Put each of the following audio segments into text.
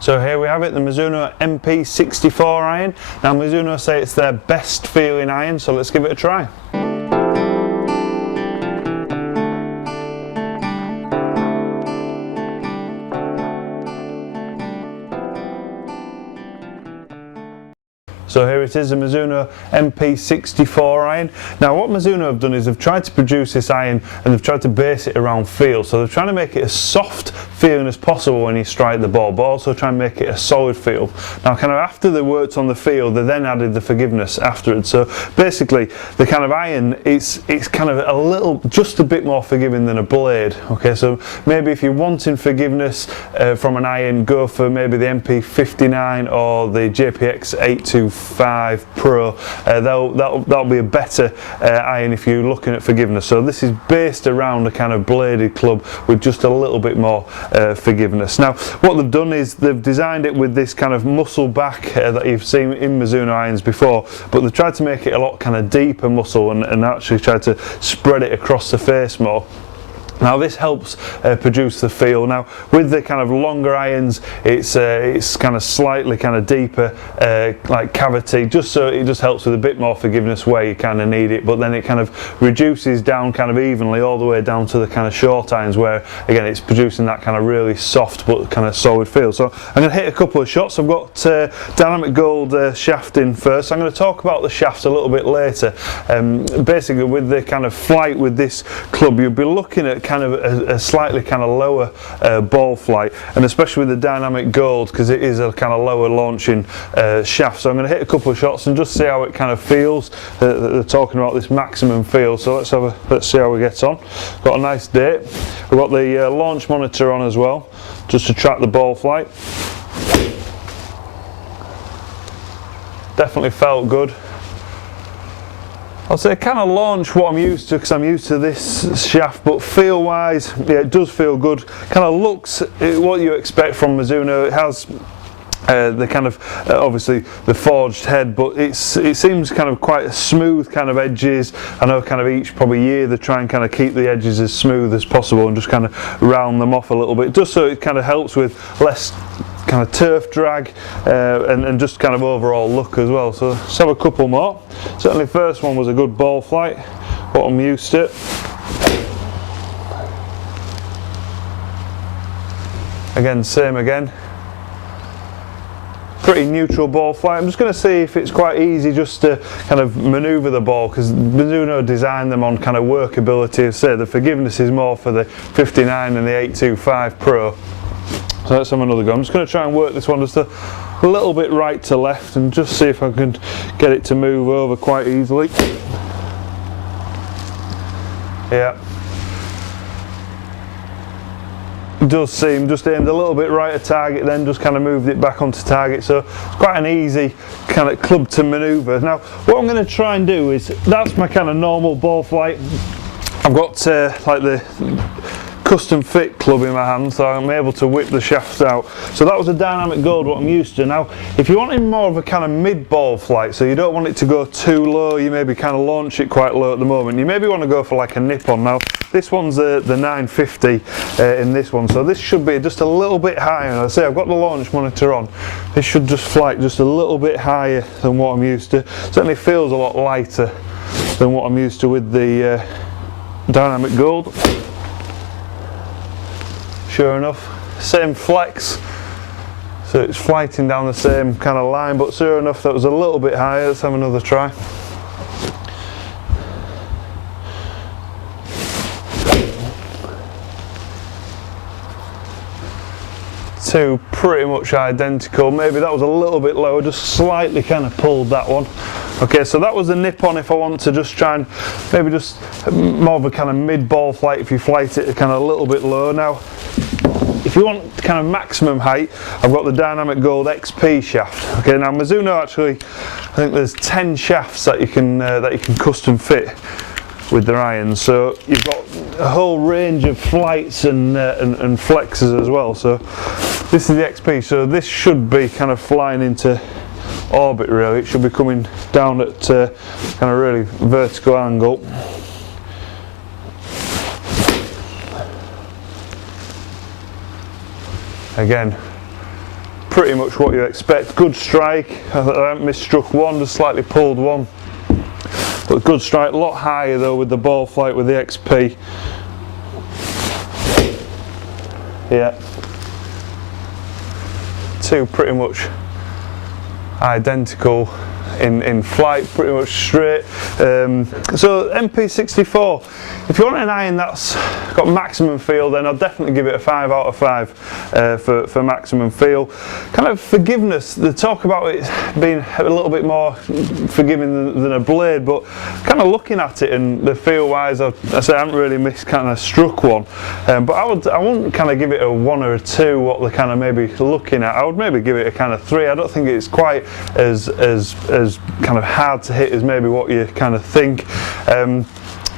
So here we have it, the Mizuno MP64 iron. Now Mizuno say it's their best feeling iron, so let's give it a try. So here it is, a Mizuno MP64 iron. Now what Mizuno have done is they've tried to produce this iron and they've tried to base it around feel. So they're trying to make it as soft feeling as possible when you strike the ball, but also try and make it a solid feel. Now kind of after they worked on the feel, they then added the forgiveness afterwards. So basically the kind of iron, it's kind of a little, just a bit more forgiving than a blade. Okay, so maybe if you're wanting forgiveness from an iron, go for maybe the MP59 or the JPX 825 Pro. That'll be a better iron if you're looking at forgiveness. So this is based around a kind of bladed club with just a little bit more forgiveness. Now what they've done is they've designed it with this kind of muscle back that you've seen in Mizuno irons before, but they've tried to make it a lot kind of deeper muscle and actually tried to spread it across the face more. Now this helps produce the feel. Now with the kind of longer irons, it's kind of slightly kind of deeper like cavity, just so it just helps with a bit more forgiveness where you kind of need it, but then it kind of reduces down kind of evenly all the way down to the kind of short irons where again it's producing that kind of really soft but kind of solid feel. So I'm going to hit a couple of shots. I've got dynamic gold shafting first. I'm going to talk about the shafts a little bit later. Basically with the kind of flight with this club, you'll be looking at kind of a slightly kind of lower ball flight, and especially with the dynamic gold because it is a kind of lower launching shaft. So I'm going to hit a couple of shots and just see how it kind of feels. They're talking about this maximum feel, so let's see how we get on. Got a nice date. We've got the launch monitor on as well, just to track the ball flight. Definitely felt good. I'll say kind of launch what I'm used to because I'm used to this shaft, but feel wise, yeah, it does feel good. Kind of looks what you expect from Mizuno. It has the kind of obviously the forged head, but it seems kind of quite smooth kind of edges. I know kind of each probably year they try and kind of keep the edges as smooth as possible and just kind of round them off a little bit, just so it kind of helps with less kind of turf drag and just kind of overall look as well. So let's have a couple more. Certainly first one was a good ball flight, what I'm used to. Again, same again. Pretty neutral ball flight. I'm just going to see if it's quite easy just to kind of manoeuvre the ball, because Mizuno designed them on kind of workability. Say the forgiveness is more for the 59 and the 825 Pro. So let's have another go. I'm just going to try and work this one just a little bit right to left and just see if I can get it to move over quite easily. Yeah. It does seem just aimed a little bit right at target, then just kind of moved it back onto target, so it's quite an easy kind of club to manoeuvre. Now what I'm going to try and do is, that's my kind of normal ball flight. I've got like the custom fit club in my hand, so I'm able to whip the shafts out. So that was a dynamic gold, what I'm used to. Now if you're wanting more of a kind of mid ball flight, so you don't want it to go too low, you maybe kind of launch it quite low at the moment, you maybe want to go for like a nip on. Now this one's the 950 in this one, so this should be just a little bit higher. And I say I've got the launch monitor on, this should just flight just a little bit higher than what I'm used to. Certainly feels a lot lighter than what I'm used to with the dynamic gold. Sure enough, same flex, so it's flighting down the same kind of line, but sure enough that was a little bit higher. Let's have another try. Two pretty much identical. Maybe that was a little bit lower, just slightly kind of pulled that one. Okay, so that was the nip on if I want to just try and maybe just more of a kind of mid ball flight if you flight it kind of a little bit low. Now if you want kind of maximum height, I've got the dynamic gold XP shaft. Okay, now Mizuno actually, I think there's 10 shafts that you can custom fit with their irons, so you've got a whole range of flights and flexes as well. So this is the XP, so this should be kind of flying into orbit really. It should be coming down at kind of really vertical angle. Again, pretty much what you expect. Good strike, I haven't misstruck one, just slightly pulled one. But good strike, a lot higher though with the ball flight with the XP. Yeah. Two pretty much identical in flight, pretty much straight. So MP64, if you want an iron that's got maximum feel, then I'll definitely give it a 5 out of 5 for maximum feel. Kind of forgiveness, they talk about it being a little bit more forgiving than a blade, but kind of looking at it and the feel wise, I say I haven't really kind of struck one, but I wouldn't kind of give it a 1 or a 2 what they're kind of maybe looking at. I would maybe give it a kind of 3. I don't think it's quite as kind of hard to hit as maybe what you kind of think.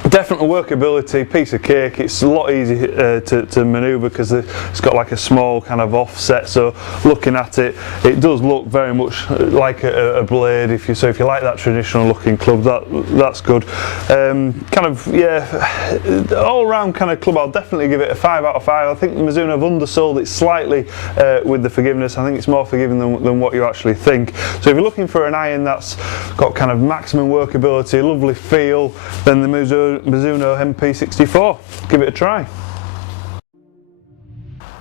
Definitely workability, piece of cake. It's a lot easier to manoeuvre because it's got like a small kind of offset, so looking at it, it does look very much like a blade. If you like that traditional looking club, that's good. Kind of, yeah, all round kind of club, I'll definitely give it a 5 out of 5. I think Mizuno have undersold it slightly with the forgiveness. I think it's more forgiving than what you actually think. So if you're looking for an iron that's got kind of maximum workability, lovely feel, then the Mizuno MP64, give it a try.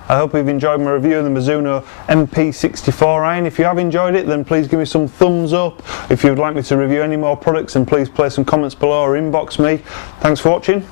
I hope you've enjoyed my review of the Mizuno MP64 iron. If you have enjoyed it, then please give me some thumbs up. If you would like me to review any more products, then please place some comments below or inbox me. Thanks for watching.